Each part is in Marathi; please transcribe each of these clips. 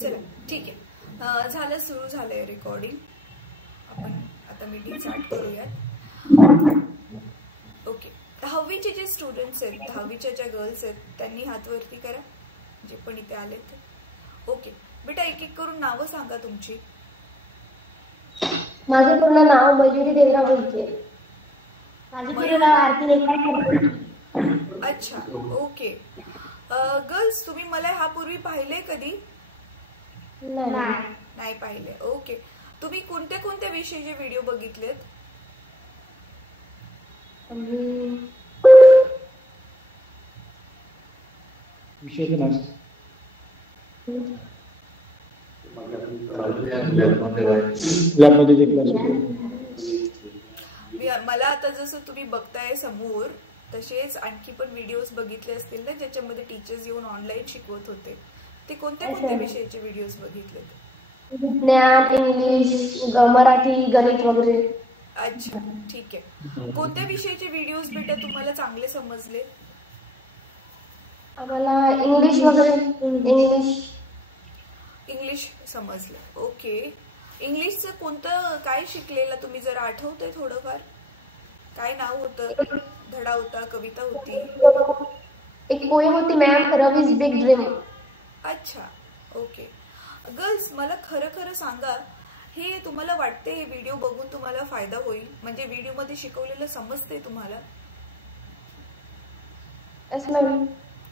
चला ठीक आहे, झालं, सुरू झालंय रेकॉर्डिंग. आपण आता मीटिंग स्टार्ट करूयात. ओके, 10वीचे जे स्टुडंट्स आहेत, 10वीच्या ज्या गर्ल्स आहेत, त्यांनी हात वरती करा, जे पण इथे आले ते. ओके बेटा, एक एक करून नावं सांगा तुमची. माझं पूर्ण नाव मयुरी देवराव उईके. माझं पूर्ण नाव आरती रेखा. अच्छा, ओके. गर्ल्स, तुम्ही मला ह्यापूर्वी पाहिले कधी? नाही पाहिले. ओके, तुम्ही कोणत्या कोणत्या विषयाचे व्हिडिओ बघितलेत? मला आता जसं तुम्ही बघताय समोर, तसेच आणखी पण व्हिडिओज बघितले असतील ना, ज्याच्यामध्ये टीचर्स येऊन ऑनलाईन शिकवत होते. ते कोणत्या कोणत्या विषयाचे व्हिडिओज बघितले? विज्ञान, इंग्लिश, मराठी, गणित वगैरे. अच्छा, ठीक आहे. कोणत्या विषयाचे व्हिडिओज बेटा तुम्हाला चांगले समजले? आम्हाला इंग्लिश वगैरे. इंग्लिश समजले. ओके, इंग्लिशचं कोणतं काय शिकलेलं तुम्ही, जरा आठवतंय थोडंफार? काय नाव होतं, धडा होता, कविता होती? एक पोएम होती ma'am, love is big dream. अच्छा, ओके. गर्ल्स, मला खरं खरं सांगा, हे तुम्हाला वाटते हे व्हिडिओ बघून तुम्हाला फायदा होईल? म्हणजे व्हिडिओ मध्ये शिकवलेलं समजते तुम्हाला?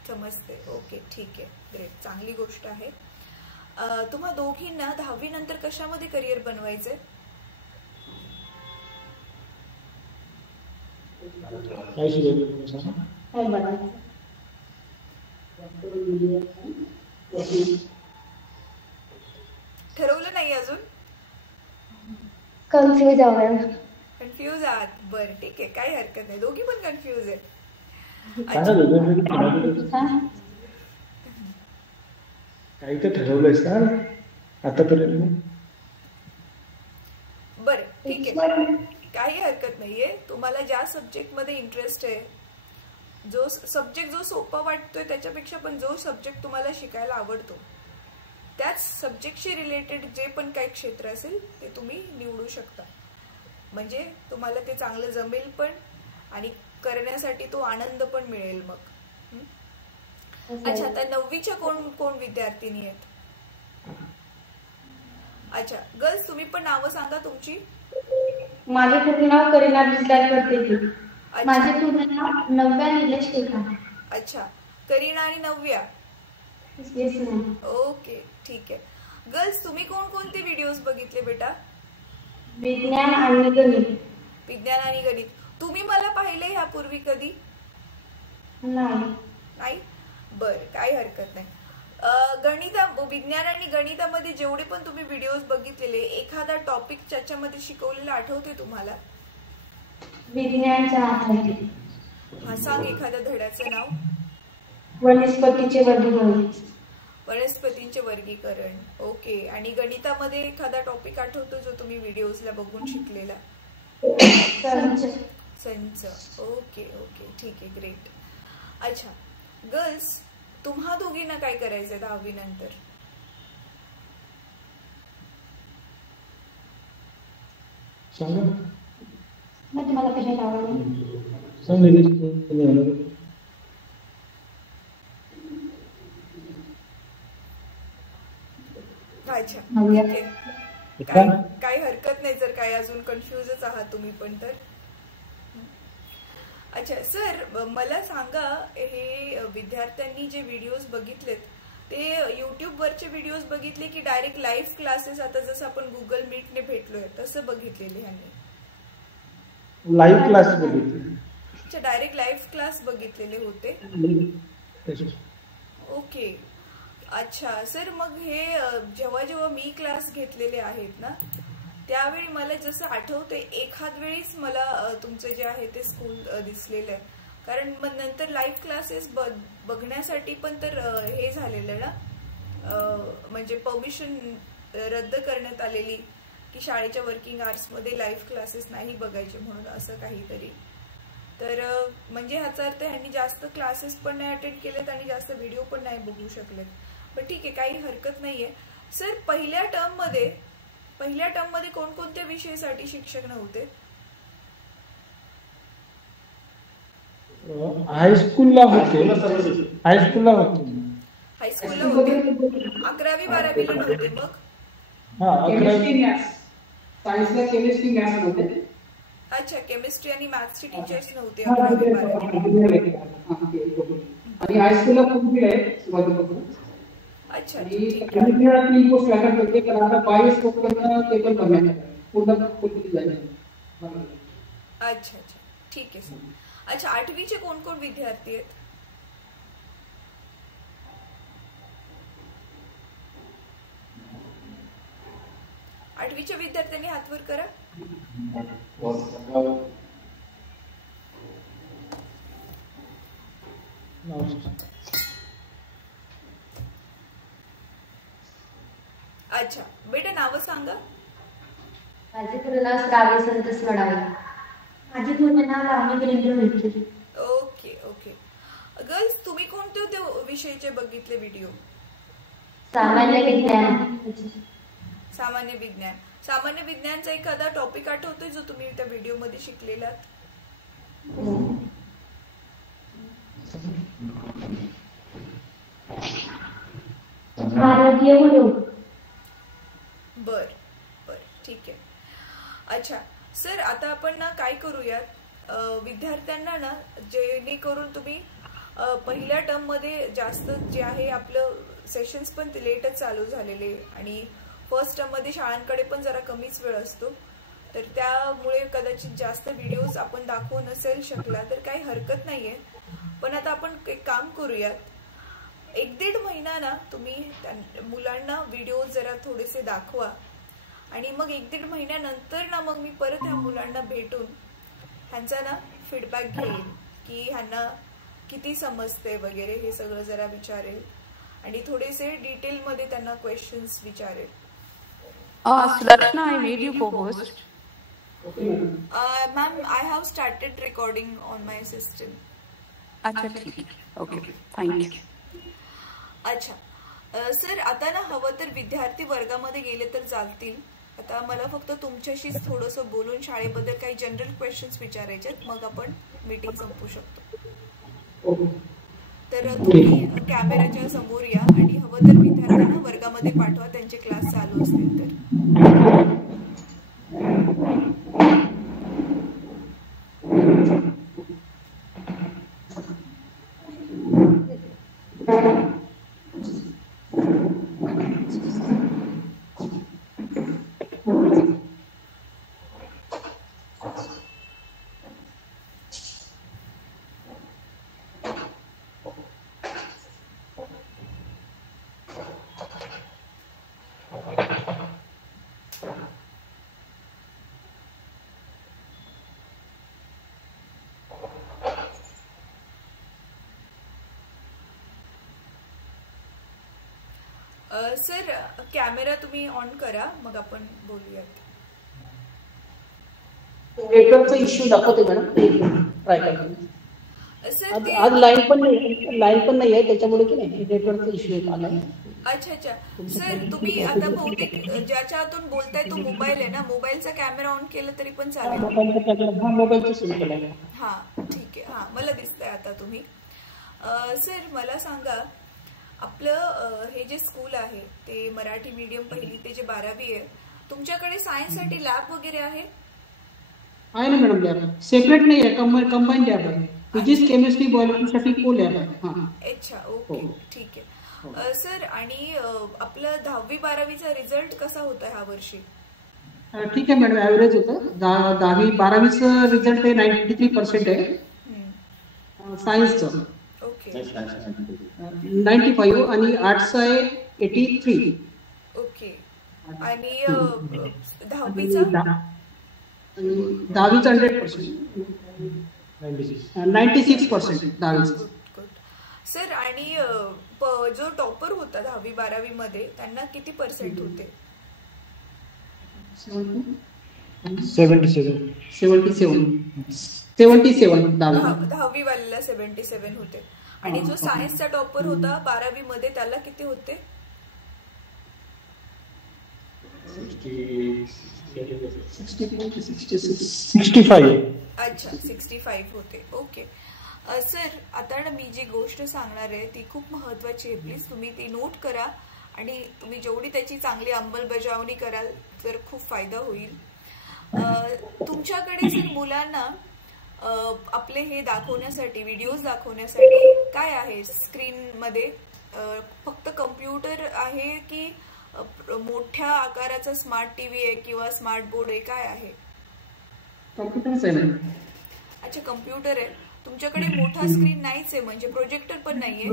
समजते. ओके, ठीक आहे, ग्रेट, चांगली गोष्ट आहे. तुम्हा दोघींना 10वी नंतर कशामध्ये करिअर बनवायचंय? ठरवलं नाही अजून? कन्फ्युज आहात? बरं, ठीक आहे, काही हरकत नाही, दोघी पण कन्फ्युज आहेत. काही तर ठरवलंयस का आतापर्यंत? बरं, ठीक आहे, काही हरकत नाहीये. तुम्हाला ज्या सब्जेक्ट मध्ये इंटरेस्ट आहे, जो सब्जेक्ट जो सोपा वाटतोय त्याच्यापेक्षा पण जो सब्जेक्ट तुम्हाला शिकायला आवडतो, त्याच सब्जेक्टशी रिलेटेड जे पण काही क्षेत्र असेल ते तुम्ही निवडू शकता. म्हणजे तुम्हाला ते चांगलं जमेल पण, आणि करण्यासाठी तो आनंद पण मिळेल मग. अच्छा, आता 9वीच्या कोण कोण विद्यार्थिनी आहेत? अच्छा, गर्ल्स, तुम्ही पण नावं सांगा तुमची. माझे पूर्ण नाव करीना बिजलाल करते. माझे पूर्ण नाव नव्या निलेश टेकाणे. अच्छा, करीना आणि नव्या. ओके, ठीक आहे. गर्ल्स, तुम्ही कोणकोणते व्हिडिओज बघितले बेटा? विज्ञान आणि गणित. विज्ञान आणि गणित. तुम्ही मला पाहिले ह्यापूर्वी कधी? नाही. बरं, काही हरकत नाही. विज्ञान आणि गणितामध्ये जेवढे पण तुम्ही व्हिडिओज बघितलेले, एखादा टॉपिक त्याच्यामध्ये शिकवलेला आठवते तुम्हाला? विज्ञानचा आधार. हा, सांग एखाद्या धड्याचं नाव. वनस्पतींचे वर्गीकरण. ओके, आणि गणितामध्ये एखादा टॉपिक आठवतो जो तुम्ही व्हिडिओजला बघून शिकलेला? संच. ओके, ठीक आहे, ग्रेट. अच्छा, गर्ल्स, तुम्हा दोघींना काय करायचंय 10वी नंतर? तुम्हाला कशात आवडलं? अच्छा, काही हरकत नाही जर काही अजून कन्फ्युजच आहात तुम्ही पण तर. अच्छा सर, मला सांगा, हे विद्यार्थ्यांनी जे व्हिडिओज बघितलेत ते युट्यूब वरचे व्हिडिओज बघितले की डायरेक्ट लाईव्ह क्लासेस, आता जसं आपण गुगल मीटने भेटलोय तसं बघितलेले ह्यांनी? लाईव्ह क्लास बघितले. अच्छा, डायरेक्ट लाईव्ह क्लास बघितलेले होते. ओके, अच्छा सर, मग हे जेव्हा जेव्हा मी क्लास घेतलेले आहेत ना, त्यावेळी मला जसं आठवते एखाद वेळीच मला तुमचे जे आहे ते स्कूल दिसलेलं आहे. कारण मग नंतर लाईव्ह क्लासेस बघण्यासाठी पण तर हे झालेलं ना, म्हणजे परमिशन रद्द करण्यात आलेली की शाळेच्या वर्किंग आवर्स मध्ये लाईव्ह क्लासेस नाही बघायचे म्हणून, असं काहीतरी. तर म्हणजे ह्याचा अर्थ ह्यांनी जास्त क्लासेस पण नाही अटेंड केलेत आणि जास्त व्हिडिओ पण नाही बघू शकलेत. पण ठीक आहे, काही हरकत नाहीये. सर पहिल्या टर्म मध्ये कोणकोणत्या विषयासाठी शिक्षक नव्हते? हायस्कूलला होते. हायस्कूलला होते. 11वी 12वीला नव्हते मग? सायन्सला केमिस्ट्री मॅथ्स होते. अच्छा, केमिस्ट्री आणि मॅथ्सचे टीचर्स नव्हते 11वी 12वी. आणि हायस्कूलला कुठे आहे सुरुवातीपासून. अच्छा, केमिस्ट्रीला 3 पोस्ट लागत होते, पण आता 22 पोस्टला ते पण कमी आहे. पूर्ण झाले. अच्छा, ठीक आहे सर. अच्छा, 8वीचे कोण कोण विद्यार्थी आहेत? 8वीच्या विद्यार्थ्यांनी हात वर करा. अच्छा, बेटा नाव सांगा. माझे पूर्ण नाव श्राव्य संतोष वडावे. माझे पूर्ण नाव लावणी वीरेंद्र विखे. ओके. गर्ल्स, तुम्ही कोणते विषयाचे बघितले व्हिडिओ? सामान्य विज्ञान. सामान्य विज्ञानचा एखादा टॉपिक आठवतोय जो तुम्ही त्या व्हिडिओ मध्ये शिकलेला? भारतीय उद्योग. बर, ठीक आहे. अच्छा सर, आता आपण ना काय करूयात, विद्यार्थ्यांना ना जेणेकरून तुम्ही पहिल्या टर्म मध्ये जास्त जे आहे आपलं सेशन्स पण लेटच चालू झालेले आणि फर्स्ट टर्म मध्ये शाळांकडे पण जरा कमीच वेळ असतो, तर त्यामुळे कदाचित जास्त व्हिडिओज आपण दाखवू नसेल शकला तर काही हरकत नाहीये. पण आता आपण एक काम करूयात, 1-1.5 महिना ना तुम्ही मुलांना व्हिडिओ जरा थोडेसे दाखवा आणि मग 1-1.5 महिन्यानंतर ना मग मी परत ह्या मुलांना भेटून ह्यांचा ना फीडबॅक घेईल की ह्यांना किती समजते वगैरे हे सगळं जरा विचारेल आणि थोडेसे डिटेल मध्ये त्यांना क्वेश्चन्स विचारेल. Sudarshana, I made you co-host. Ma'am, I have started recording on my system. अच्छा ठीक आहे. Okay, thank you. अच्छा सर, आता ना हवं तर विद्यार्थी वर्गामध्ये गेले तर चालतील. आता मला फक्त तुमच्याशीच थोडंसं बोलून शाळेबद्दल काही जनरल क्वेश्चन्स विचारायचे आहेत, मग आपण मीटिंग संपवू शकतो. तर तुम्ही कॅमेराच्या समोर या आणि हवं तर विद्यार्थ्यांना वर्गामध्ये पाठवा, त्यांचे क्लास चालू असतील तर. सर, कॅमेरा तुम्ही ऑन करा, मग आपण बोलूयात. नेटवर्कचा इश्यू दाखवते मॅडम, ट्राय करा. सर आज लाईन पण नाही आहे, त्याच्यामुळे की नाही नेटवर्कचा इश्यू आला. अच्छा सर, तुम्ही आता बहुतेक ज्याच्या हातून बोलताय तो मोबाईल आहे ना, मोबाईलचा कॅमेरा ऑन केला तरी पण चालेल. हा ठीक आहे. हा मला दिसतंय आता तुम्ही. सर मला सांगा, आपलं हे जे स्कूल आहे ते मराठी मीडियम 1ली ते जे 12वी आहे, तुमच्याकडे सायन्स साठी लॅब वगैरे आहे ना मॅडम? लॅब सेपरेट नाही आहे, कंबाईन लॅब आहे. फिजिक्स, केमिस्ट्री, बायोलॉजी साठी को लॅब आहे. अच्छा, ओके, ठीक आहे. सर, आणि आपलं 10वी 12वीचा रिझल्ट कसा होता ह्या वर्षी? ठीक आहे मॅडम, ऍव्हरेज होतं. 10वी 12वीचं रिझल्ट 93% आहे सायन्सचं. ओके, 95 आणि आर्ट्सचं आहे 83. ओके, आणि 10वीचा? 10वीचं 100%, 96% 10वीचं. सर, आणि जो टॉपर होता 10वी 12वी मध्ये त्यांना किती पर्सेंट होते? 77. 10वी वाल्याला 77 होते. आणि जो सायन्सचा टॉपर होता 12वी मध्ये त्याला किती होते? 65. अच्छा 65 होते. ओके सर, आता ना मी जी गोष्ट सांगणार आहे ती खूप महत्वाची आहे. प्लीज तुम्ही ती नोट करा आणि तुम्ही जेवढी त्याची चांगली अंमलबजावणी कराल तर खूप फायदा होईल. तुमच्याकडे सर मुलांना आपले हे दाखवण्यासाठी, व्हिडिओज दाखवण्यासाठी काय आहे स्क्रीन मध्ये? फक्त कम्प्युटर आहे की मोठ्या आकाराचा स्मार्ट टीव्ही आहे किंवा स्मार्ट बोर्ड आहे, काय आहे? कॉम्प्युटरच आहे. अच्छा कम्प्युटर आहे तुमच्याकडे. मोठा स्क्रीन नाहीच आहे म्हणजे प्रोजेक्टर पण नाहीये?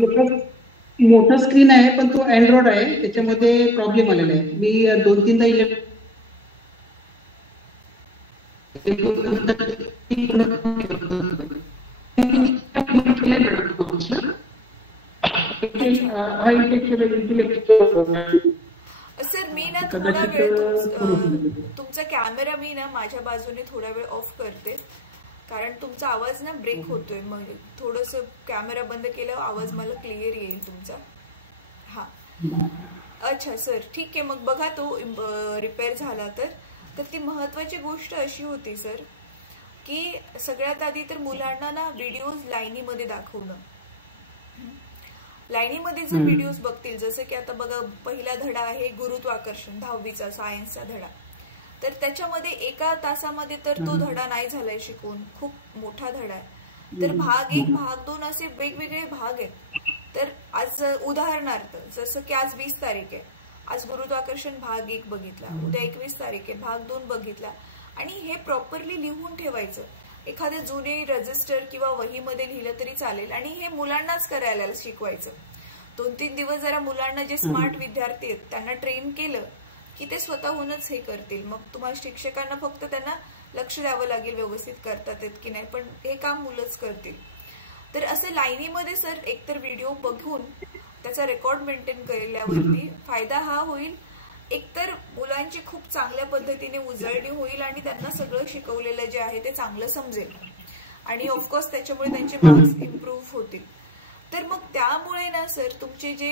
मोठा स्क्रीन आहे पण तो अँड्रॉइड आहे, त्याच्यामध्ये प्रॉब्लेम आलेला आहे. मी 2-3दा सर मी ना थोडा वेळ तुमचा कॅमेरा मी ना माझ्या बाजूने थोडा वेळ ऑफ करते, कारण तुमचा आवाज ना ब्रेक होतोय. मग थोडस कॅमेरा बंद केल्यावर आवाज मला क्लिअर येईल तुमचा. हा अच्छा सर ठीक आहे. मग बघा तो रिपेअर झाला तर ती महत्वाची गोष्ट अशी होती सर की सगळ्यात आधी तर मुलांना ना व्हिडिओज लाईनीमध्ये दाखवणं. लाईनीमध्ये जर व्हिडिओज बघतील, जसं की आता बघा पहिला धडा आहे गुरुत्वाकर्षण 10वीचा सायन्सचा धडा, तर त्याच्यामध्ये एका तासामध्ये तर तो धडा नाही झालाय शिकवून, खूप मोठा धडा आहे. तर भाग 1 भाग 2 असे वेगवेगळे भाग आहेत. तर आज उदाहरणार्थ जसं की आज 20 तारीख आहे, आज गुरुत्वाकर्षण भाग 1 बघितला, उद्या 21 तारीख आहे भाग 2 बघितला, आणि हे प्रॉपरली लिहून ठेवायचं. एखाद्या जुने रजिस्टर किंवा वहीमध्ये लिहिलं तरी चालेल आणि हे मुलांनाच करायला शिकवायचं. 2-3 दिवस जरा मुलांना जे स्मार्ट विद्यार्थी आहेत त्यांना ट्रेन केलं की ते स्वतःहूनच हे करतील. मग तुम्हाला शिक्षकांना फक्त त्यांना लक्ष द्यावं लागेल व्यवस्थित करतात की नाही, पण हे काम मुलंच करतील. तर असं लाईनीमध्ये सर एकतर व्हिडिओ बघून त्याचा रेकॉर्ड मेंटेन केल्यावरती फायदा हा होईल, एकतर मुलांची खूप चांगल्या पद्धतीने उजळणी होईल आणि त्यांना सगळं शिकवलेलं जे आहे ते चांगलं समजेल आणि ऑफकोर्स त्याच्यामुळे त्यांचे मार्क्स इम्प्रूव्ह होतील. तर मग त्यामुळे ना सर तुमचे जे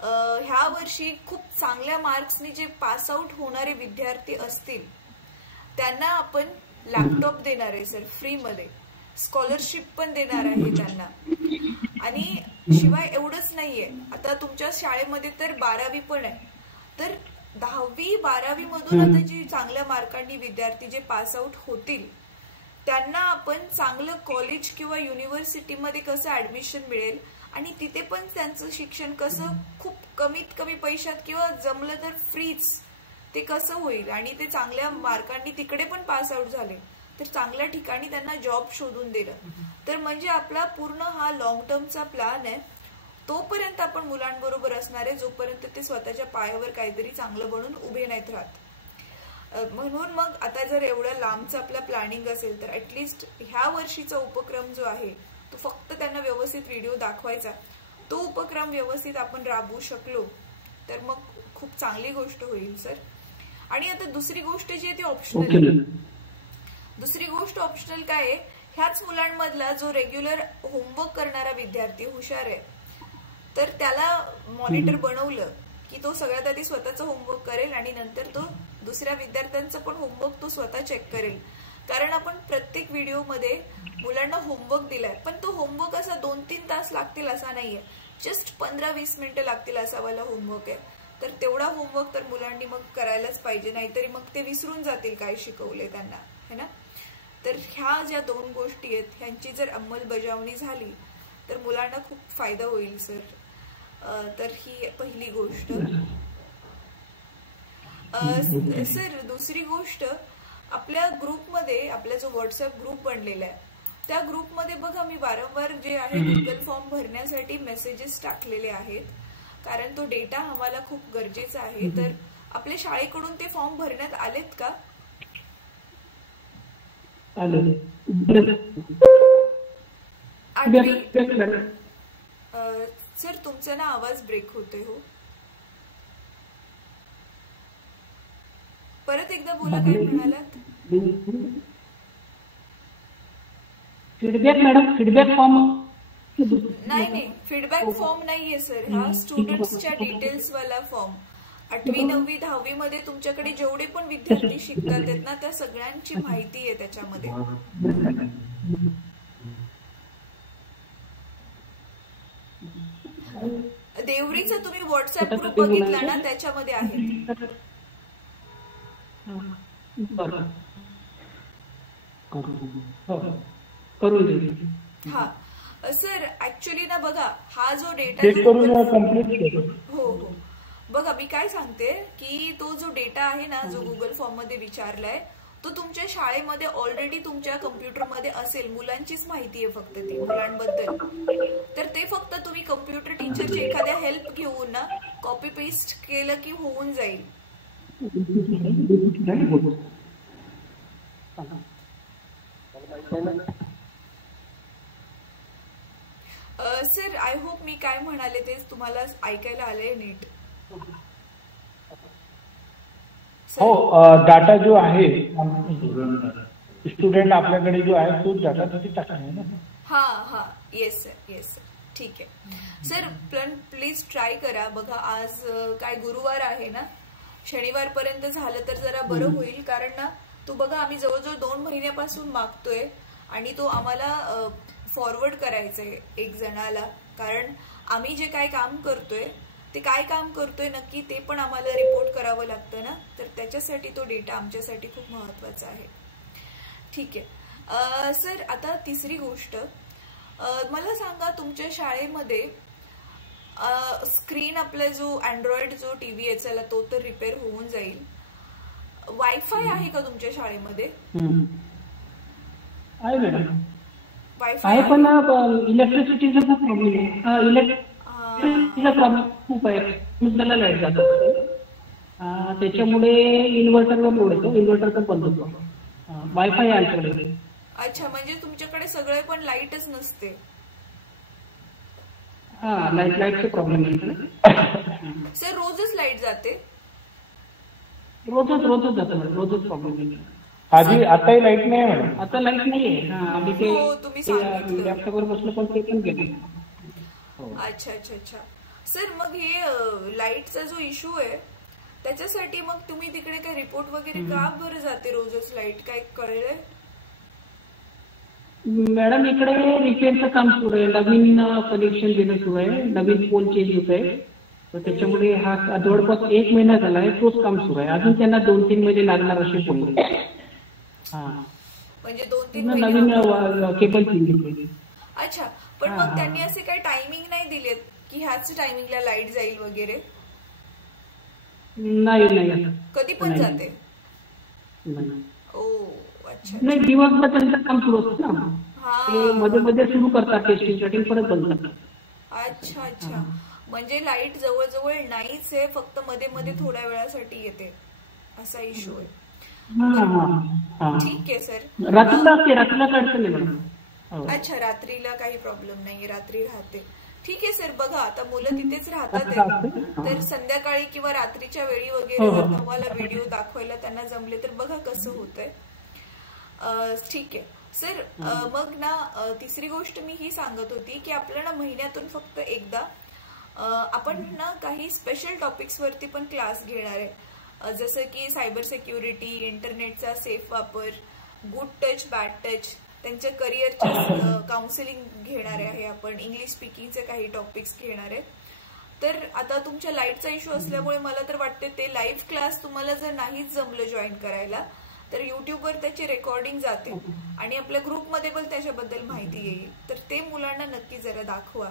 ह्या वर्षी खूप चांगल्या मार्क्सनी जे पास आउट होणारे विद्यार्थी असतील त्यांना आपण लॅपटॉप देणार आहे सर फ्रीमध्ये, स्कॉलरशिप पण देणार आहे त्यांना. आणि शिवाय एवढंच नाहीये, आता तुमच्या शाळेमध्ये तर 12वी पण आहे, तर 10वी 12वी मधून आता जी चांगल्या मार्कांनी विद्यार्थी जे पास आउट होतील त्यांना आपण चांगलं कॉलेज किंवा युनिव्हर्सिटीमध्ये कसं ऍडमिशन मिळेल आणि तिथे पण त्यांचं शिक्षण कसं खूप कमीत कमी पैशात किंवा जमलं तर फ्रीच ते कसं होईल आणि ते चांगल्या मार्कांनी तिकडे पण पास आउट झाले तर चांगल्या ठिकाणी त्यांना जॉब शोधून दिलं. तर म्हणजे आपला पूर्ण हा लॉंग टर्मचा प्लॅन आहे. तोपर्यंत आपण मुलांबरोबर असणार आहे जोपर्यंत ते स्वतःच्या पायावर काहीतरी चांगलं बनून उभे नाहीत राहत. म्हणून मग आता जर एवढ्या लांबचा आपला प्लॅनिंग असेल तर ऍटलिस्ट ह्या वर्षीचा उपक्रम जो आहे तो फक्त त्यांना व्यवस्थित व्हिडिओ दाखवायचा, तो उपक्रम व्यवस्थित आपण राबवू शकलो तर मग खूप चांगली गोष्ट होईल सर. आणि आता दुसरी गोष्ट जी आहे ती ऑप्शनल. दुसरी गोष्ट ऑप्शनल काय आहे, ह्याच मुलांमधला जो रेग्युलर होमवर्क करणारा विद्यार्थी हुशार आहे तर त्याला मॉनिटर बनवलं की तो सगळ्यात आधी स्वतःचं होमवर्क करेल आणि नंतर तो दुसऱ्या विद्यार्थ्यांचं पण होमवर्क तो स्वतः चेक करेल. कारण आपण प्रत्येक व्हिडिओमध्ये मुलांना होमवर्क दिलाय, पण तो होमवर्क असा 2-3 तास लागतील असा नाहीये, जस्ट 15-20 मिनिटं लागतील असा वाला होमवर्क आहे. तर तेवढा होमवर्क तर मुलांनी मग करायलाच पाहिजे, नाहीतरी मग ते विसरून जातील काय शिकवले त्यांना, है ना. तर ह्या ज्या 2 गोष्टी आहेत ह्यांची जर अंमलबजावणी झाली तर मुलांना खूप फायदा होईल सर. तर ही पहिली गोष्ट. सर दुसरी गोष्ट, आपल्या ग्रुपमध्ये आपला जो व्हॉट्सअप ग्रुप बनलेला आहे त्या ग्रुपमध्ये बघा मी वारंवार जे आहे गुगल फॉर्म भरण्यासाठी मेसेजेस टाकलेले आहेत, कारण तो डेटा आम्हाला खूप गरजेचा आहे. तर आपल्या शाळेकडून ते फॉर्म भरण्यात आलेत का? सर तुमचा ना आवाज ब्रेक होतोय. हो परत एकदा बोला, काय म्हणालात? फीडबॅक मॅडम, फीडबॅक फॉर्म नाही, फीडबॅक फॉर्म नाहीये सर, हा स्टुडंट्सच्या डिटेल्स वाला फॉर्म. 8वी 9वी 10वी मध्ये तुमच्याकडे जेवढे पण विद्यार्थी शिकतात आहेत ना, त्या सगळ्यांची माहिती आहे त्याच्यामध्ये. देवरीचा तुम्ही व्हॉट्सअप ग्रुप बघितला ना, त्याच्यामध्ये आहे. हा सर, ऍक्च्युली ना बघा, हा जो डेटा हो हो बघा, मी काय सांगते की तो जो डेटा आहे ना, जो गुगल फॉर्म मध्ये विचारलाय, तो तुमच्या शाळेमध्ये ऑलरेडी तुमच्या कम्प्युटरमध्ये असेल. मुलांचीच माहिती आहे फक्त ती, मुलांबद्दल. तर ते फक्त तुम्ही कम्प्युटर टीचरची एखाद्या हेल्प घेऊन ना कॉपी पेस्ट केलं की होऊन जाईल. सर, आय होप मी काय म्हणाले तेच तुम्हाला ऐकायला आलंय नीट. हो, डाटा जो आहे स्टुडंट आपल्याकडे जो आहे तो डाटा तिथे टाकायचा ना. हा हा, येस सर, येस सर, ठीक आहे सर. प्लीज ट्राय करा. बघा, आज काय गुरुवार आहे ना, शनिवार पर्यंत झालं तर जरा बरं होईल. कारण ना, तो बघा, आम्ही जवळजवळ 2 महिन्यापासून मागतोय आणि तो आम्हाला फॉरवर्ड करायचंय एक जणाला. कारण आम्ही जे काय काम करतोय ते काय काम करतोय नक्की ते पण आम्हाला रिपोर्ट करावं लागतं ना, तर त्याच्यासाठी तो डेटा आमच्यासाठी खूप महत्वाचा आहे. ठीक आहे सर. आता तिसरी गोष्ट, मला सांगा, तुमच्या शाळेमध्ये स्क्रीन, आपला जो अँड्रॉइड जो टीव्ही आहे, चला तो तर रिपेअर होऊन जाईल. वायफाय आहे का तुमच्या शाळेमध्ये? आहे मॅडम, वायफाय आहे, पण इलेक्ट्रिसिटीचा खूप प्रॉब्लेम आहे. इलेक्ट्रिसिटीचा प्रॉब्लेम खूप आहे. त्याला लाईट जातात, त्याच्यामुळे इन्व्हर्टरवर लोड येतो, इन्व्हर्टर पण बंद होतो. वायफाय आहे आमच्याकडे. अच्छा, म्हणजे तुमच्याकडे सगळे पण लाईटच नसते. हा, लाईटचा प्रॉब्लेम आहे सर. रोजच लाईट जाते? रोजच जातं, रोजच प्रॉब्लेम आहे. आधी आताही लाईट नाही आहे, आता लाईट नाहीये. आधी ते तुम्ही सांगितलं लॅपटॉपवर बसलं पण ते पण गेले. अच्छा अच्छा अच्छा सर. मग हे लाईटचा जो इश्यू आहे त्याच्यासाठी मग तुम्ही तिकडे काय रिपोर्ट वगैरे का बरं जाते रोजच लाईट, काय कळलंय? मॅडम, इकडे रिपेअरचं काम सुरू आहे, नवीन कनेक्शन देणं सुरू आहे, नवीन पोल चेंज होत आहे. तर त्याच्यामुळे हा जवळपास 1 महिना झाला आहे, तोच काम सुरू आहे. अजून त्यांना 2-3 महिने लागणार असे बोलले. म्हणजे 2-3 नवीन केबल चेंज होते. अच्छा, पण मग त्यांनी असे काही टायमिंग नाही दिलेत की ह्याच टायमिंगला लाईट जाईल वगैरे? नाही, कधी पण जाते? ओ अच्छा. नाही, दिवसभर त्यांचं काम सुरू असतं ना, ते मध्ये मध्ये सुरू करतात टेस्टिंगसाठी, परत बंद करतात. अच्छा अच्छा, म्हणजे लाईट जवळजवळ नाहीच आहे, फक्त मध्ये मध्ये थोड्या वेळासाठी येते, असा इश्यू आहे. ठीक आहे सर. रात्रीला काढतं नाही. अच्छा, रात्रीला काही प्रॉब्लेम नाही, रात्री राहते. ठीक आहे सर. बघा, आता मुलं तिथेच राहतात, तर संध्याकाळी किंवा रात्रीच्या वेळी वगैरे तुम्हाला व्हिडिओ दाखवायला त्यांना जमले तर बघा कसं होतंय. ठीक आहे सर. मग ना, तिसरी गोष्ट मी ही सांगत होती की आपल्याला महिन्यातून फक्त एकदा आपण ना काही स्पेशल टॉपिक्स वरती पण क्लास घेणार आहे. जसं की सायबर सिक्युरिटी, इंटरनेटचा सेफ वापर, गुड टच, बॅड टच, त्यांच्या करिअरच्या काउन्सिलिंग घेणार आहे आपण, इंग्लिश स्पीकिंगचे काही टॉपिक्स घेणार आहे. तर आता तुमच्या लाईटचा इश्यू असल्यामुळे मला तर वाटते ते लाईव्ह क्लास तुम्हाला जर नाहीच जमलं जॉईन करायला तर युट्यूबवर त्याची रेकॉर्डिंग जाते आणि आपल्या ग्रुपमध्ये पण त्याच्याबद्दल माहिती येईल. तर ते मुलांना नक्की जरा दाखवा,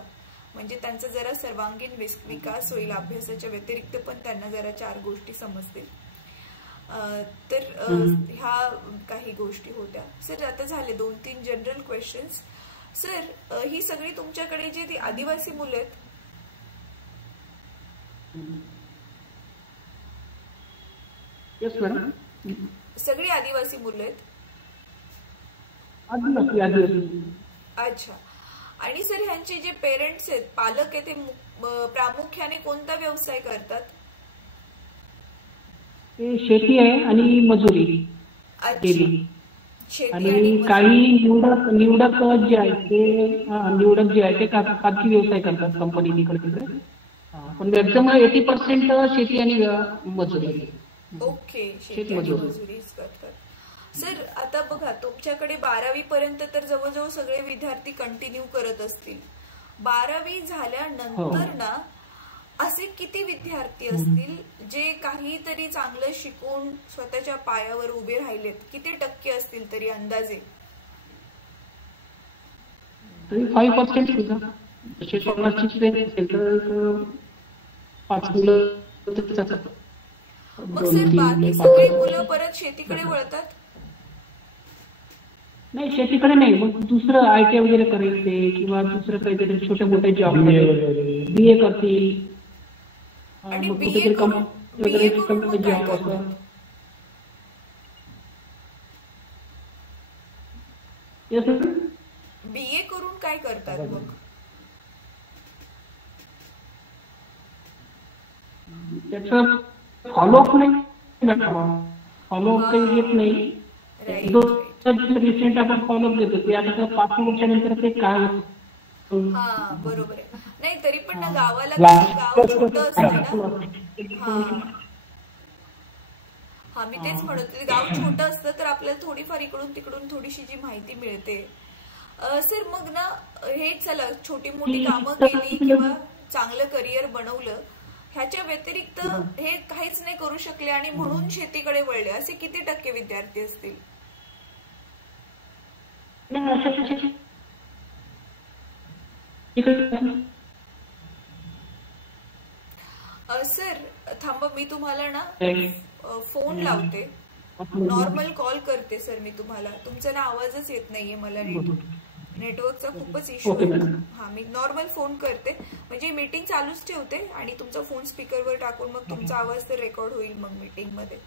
म्हणजे त्यांचा जरा सर्वांगीण विकास होईल. अभ्यासाच्या व्यतिरिक्त पण त्यांना जरा 4 गोष्टी समजतील. तर ह्या काही गोष्टी होत्या सर. आता झाले 2-3 जनरल क्वेश्चन्स. सर, ही सगळी तुमच्याकडे जी ती आदिवासी मुलं आहेत, सगळी आदिवासी मुलं आहेत? अच्छा. आणि सर, ह्यांचे जे पेरेंट्स आहेत, पालक आहेत, ते प्रामुख्याने कोणता व्यवसाय करतात? शेती आहे आणि मजुरी. आणि काही निवडक जे आहे ते खाजगी व्यवसाय करतात कंपनी तिकडे. पण मॅक्झिमम 80% शेती आणि मजुरी. ओके, शेती आणि मजुरीच करतात. सर आता बघा, तुमच्याकडे 12वी पर्यंत तर जवळजवळ सगळे विद्यार्थी कंटिन्यू करत असतील. 12वी झाल्यानंतर ना असे किती विद्यार्थी असतील जे काहीतरी चांगलं शिकून स्वतःच्या पायावर उभे राहिलेत? किती टक्के असतील तरी अंदाजे? 5% सुद्धा. जसे 5 मुलं. मग सर बाकी सगळी मुलं परत शेतीकडे वळतात? नाही, शेतीकडे नाही, मग दुसरं ITI वगैरे करेल ते, किंवा दुसरं काहीतरी छोट्या मोठ्या जॉब BA करतील. आणि BA करून काय करतात? BA करून काय करतात मग? त्याचं फॉलोअप नाही, फॉलोअप काही येत नाही. रिसेंट आपण फॉलोअप देतो ते आता 5 वर्षानंतर ते काय. हा बरोबर आहे. नाही तरी पण ना गावाला गाव छोटं असतं ना. हा मी तेच म्हणत होते, गाव छोटं असतं तर आपल्याला थोडीफार इकडून तिकडून थोडीशी जी माहिती मिळते. सर मग ना हे चला छोटी मोठी कामं केली किंवा चांगलं करिअर बनवलं, ह्याच्या व्यतिरिक्त हे काहीच नाही करू शकले आणि म्हणून शेतीकडे वळले, असे किती टक्के विद्यार्थी असतील? सर थांबा, मी तुम्हाला ना फोन लावते, नॉर्मल कॉल करते सर मी तुम्हाला. तुमचा ना आवाजच येत नाहीये मला, नेटवर्कचा खूपच इश्यू आहे. हा मी नॉर्मल फोन करते, म्हणजे मीटिंग चालूच ठेवते आणि तुमचा फोन स्पीकरवर टाकून मग तुमचा आवाज तर रेकॉर्ड होईल मग मीटिंग मध्ये.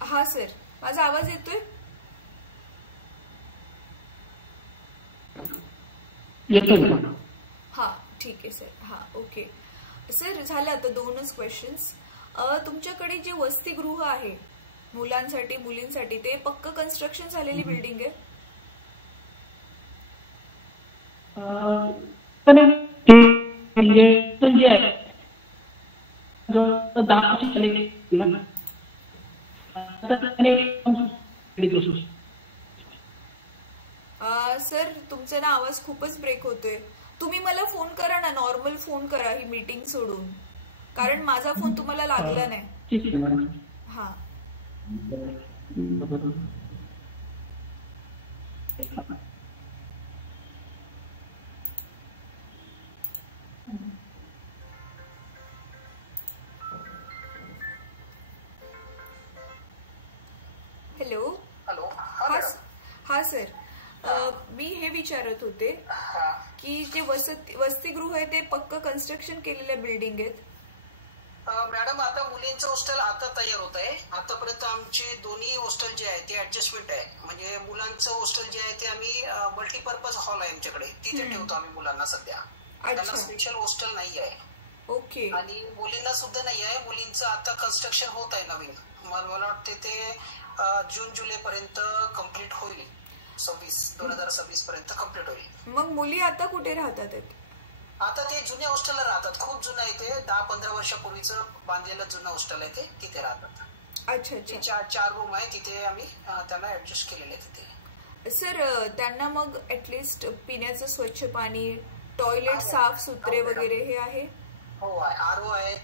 हा सर, माझा आवाज येतोय? हा ठीक आहे सर. हा ओके सर, झालं आता 2च क्वेश्चन्स. तुमच्याकडे जे वसतिगृह आहे मुलांसाठी मुलींसाठी, ते पक्क कन्स्ट्रक्शन झालेली बिल्डिंग आहे? सर तुमचा ना आवाज खूपच ब्रेक होतोय. तुम्ही मला फोन करा ना, नॉर्मल फोन करा ही मीटिंग सोडून, कारण माझा फोन तुम्हाला लागला नाही. हा हॅलो. हा सर, मी हे विचारत होते की जे वसतिगृह आहे ते पक्क कन्स्ट्रक्शन केलेल्या बिल्डिंग आहेत? मॅडम आता मुलींचं हॉस्टेल आता तयार होत आहे. आतापर्यंत आमचे दोन्ही हॉस्टेल जे आहे ते ऍडजस्टमेंट आहे. म्हणजे मुलांचं हॉस्टेल जे आहे ते आम्ही मल्टीपर्पज हॉल आहे आमच्याकडे, तिथे ठेवतो आम्ही मुलांना सध्या. त्यांना स्पेशल हॉस्टेल नाही आहे. ओके. आणि मुलींना सुद्धा नाही आहे. मुलींचं आता कन्स्ट्रक्शन होत आहे नवीन. मला वाटते ते जून-जुलै पर्यंत कम्प्लीट होईल. 2026 पर्यंत कम्प्लीट होईल. मग मुली आता कुठे राहतात? आता ते जुन्या हॉस्टेलला राहतात. खूप जुनं आहे ते, 10-15 वर्षापूर्वीचं बांधलेलं जुनं हॉस्टेल आहे ते, तिथे राहतात. अच्छा अच्छा. 4 रूम आहे तिथे, आम्ही त्यांना ऍडजस्ट केलेले तिथे. सर त्यांना मग ऍटलिस्ट पिण्याचं स्वच्छ पाणी, टॉयलेट साफ सुथरे वगैरे हे आहे? हो आहे. RO आहे,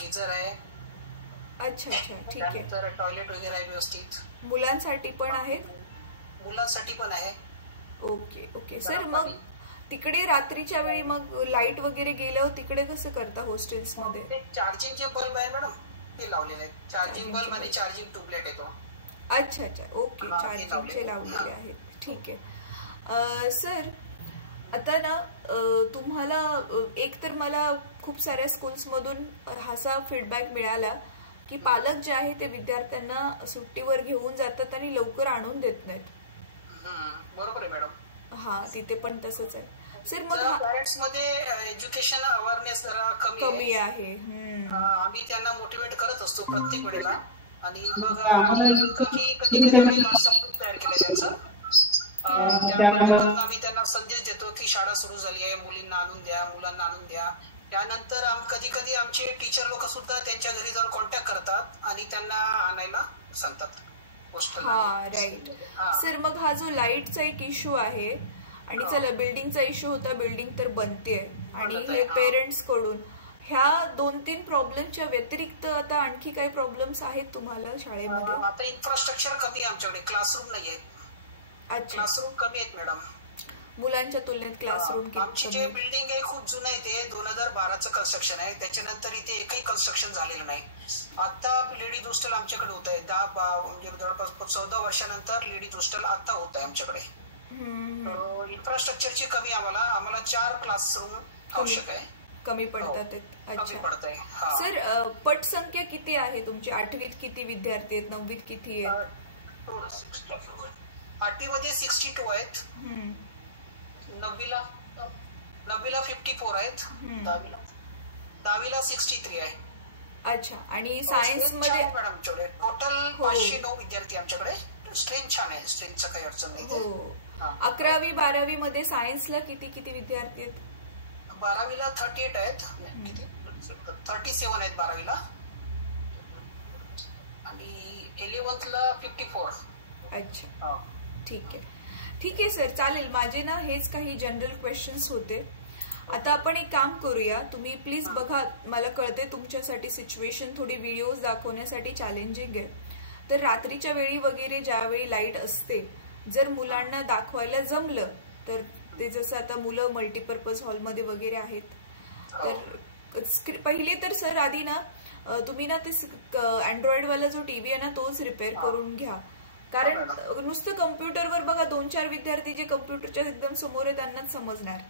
गिझर आहे. अच्छा अच्छा, ठीक आहे. त्यानंतर टॉयलेट वगैरे आहे व्यवस्थित. मुलांसाठी पण आहेत? मुलांसाठी पण आहे. Okay okay sir. मग तिकडे रात्रीच्या वेळी मग लाईट वगैरे गेल्यावर तिकडे कसं करता हॉस्टेल्स मध्ये? चार्जिंगचे बल्ब आहे मॅडम, ते लावलेले आहेत. चार्जिंग बल्ब आणि चार्जिंग ट्यूबलाइट येतो. अच्छा अच्छा, ओके. चार्जिंगचे लावलेले आहेत, ठीक आहे. सर आता ना तुम्हाला एकतर मला खूप साऱ्या स्कूल्समधून असा फीडबॅक मिळाला की पालक जे आहे ते विद्यार्थ्यांना सुट्टीवर घेऊन जातात आणि लवकर आणून देत नाहीत. बरोबर आहे मॅडम. हा, तिथे पण तसंच आहे सर. मग पॅरेंट्स मध्ये एज्युकेशन अवेअरनेस जरा कमी आहे. आम्ही त्यांना मोटिवेट करत असतो प्रत्येक वेळेला. आणि मग कधी कधी तयार केलं त्यांचं. आम्ही त्यांना संदेश देतो की शाळा सुरू झाली आहे, मुलींना आणून द्या, मुलांना आणून द्या. त्यानंतर कधी कधी आमचे टीचर लोक सुद्धा त्यांच्या घरी जाऊन कॉन्टॅक्ट करतात आणि त्यांना आणायला सांगतात. हा, राईट सर. मग हा जो लाईटचा एक इश्यू आहे आणि चला बिल्डिंगचा इश्यू होता, बिल्डिंग तर बनते आणि हे पेरेंट्स कडून ह्या 2-3 प्रॉब्लेमच्या व्यतिरिक्त आता आणखी काही प्रॉब्लेम्स आहेत तुम्हाला शाळेमध्ये? आता इन्फ्रास्ट्रक्चर कमी आहे आमच्याकडे, क्लासरूम नाही आहेत. अच्छा, क्लासरूम कमी आहेत मॅडम. मुलांच्या तुलनेत क्लासरूम आमची जे बिल्डिंग आहे खूप जुनं आहे, ते 2012चं कन्स्ट्रक्शन आहे. त्याच्यानंतर इथे एकही कन्स्ट्रक्शन झालेलं नाही. आता लेडीज हॉस्टेल आमच्याकडे होत आहे. 10 म्हणजे जवळपास 14 वर्षानंतर लेडीज हॉस्टेल आता होत आहे आमच्याकडे. इन्फ्रास्ट्रक्चरची कमी आम्हाला 4 क्लासरूम आवश्यक आहे. कमी पडतात. अच्छा सर, पटसंख्या किती आहे तुमची? 8वीत किती विद्यार्थी आहेत, 9वीत किती आहेत? 8वी मध्ये 62 आहेत, 9वीला 54 आहेत, 10वीला 63 आहे. अच्छा, आणि सायन्स मध्ये मॅडम टोटल 509 विद्यार्थी आमच्याकडे. स्ट्रेंथ छान आहे, स्ट्रेंथचं काही अडचण नाही. 11वी 12वी मध्ये सायन्सला किती विद्यार्थी आहेत? 12वीला 38 आहेत, 37 आहेत 12वीला, आणि 11thला 54. अच्छा, ठीक आहे सर, चालेल. माझे ना हेच काही जनरल क्वेश्चन्स होते. आता आपण एक काम करूया, तुम्ही प्लीज बघा, मला कळते तुमच्यासाठी सिच्युएशन थोडी व्हिडिओज दाखवण्यासाठी चॅलेंजिंग आहे. तर रात्रीच्या वेळी वगैरे ज्यावेळी लाईट असते, जर मुलांना दाखवायला जमलं तर ते, जसं आता मुलं मल्टीपर्पज हॉलमध्ये वगैरे आहेत, तर पहिले तर सर आधी ना तुम्ही ना ते अँड्रॉइड वाला जो टीव्ही आहे ना तोच रिपेअर करून घ्या. कारण नुसतं कम्प्युटरवर बघा 2-4 विद्यार्थी जे कम्प्युटरच्या एकदम समोर आहे त्यांनाच समजणार,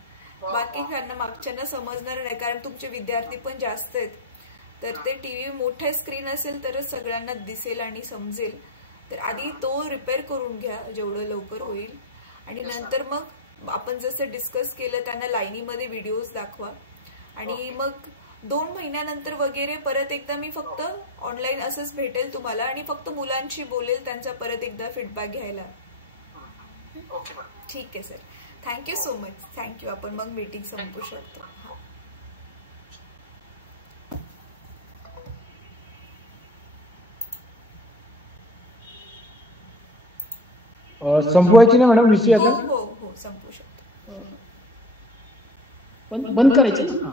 बाकी त्यांना मागच्यांना समजणार नाही, कारण तुमचे विद्यार्थी पण जास्त आहेत. तर ते टीव्ही मोठ्या स्क्रीन असेल तरच सगळ्यांना दिसेल आणि समजेल. तर आधी तो रिपेअर करून घ्या जेवढं लवकर होईल. आणि नंतर मग आपण जसं डिस्कस केलं त्यांना लाईनीमध्ये व्हिडिओज दाखवा. आणि मग 2 महिन्यानंतर वगैरे परत एकदा मी फक्त ऑनलाईन असंच भेटेल तुम्हाला आणि फक्त मुलांशी बोलेल, त्यांचा परत एकदा फीडबॅक घ्यायला. ठीक आहे sir, thank you so much. Thank you. आपण मग मीटिंग संपू शकतो. संपवायची ना मॅडम विषय आता? हो संपू शकतो. बंद करायचं ना.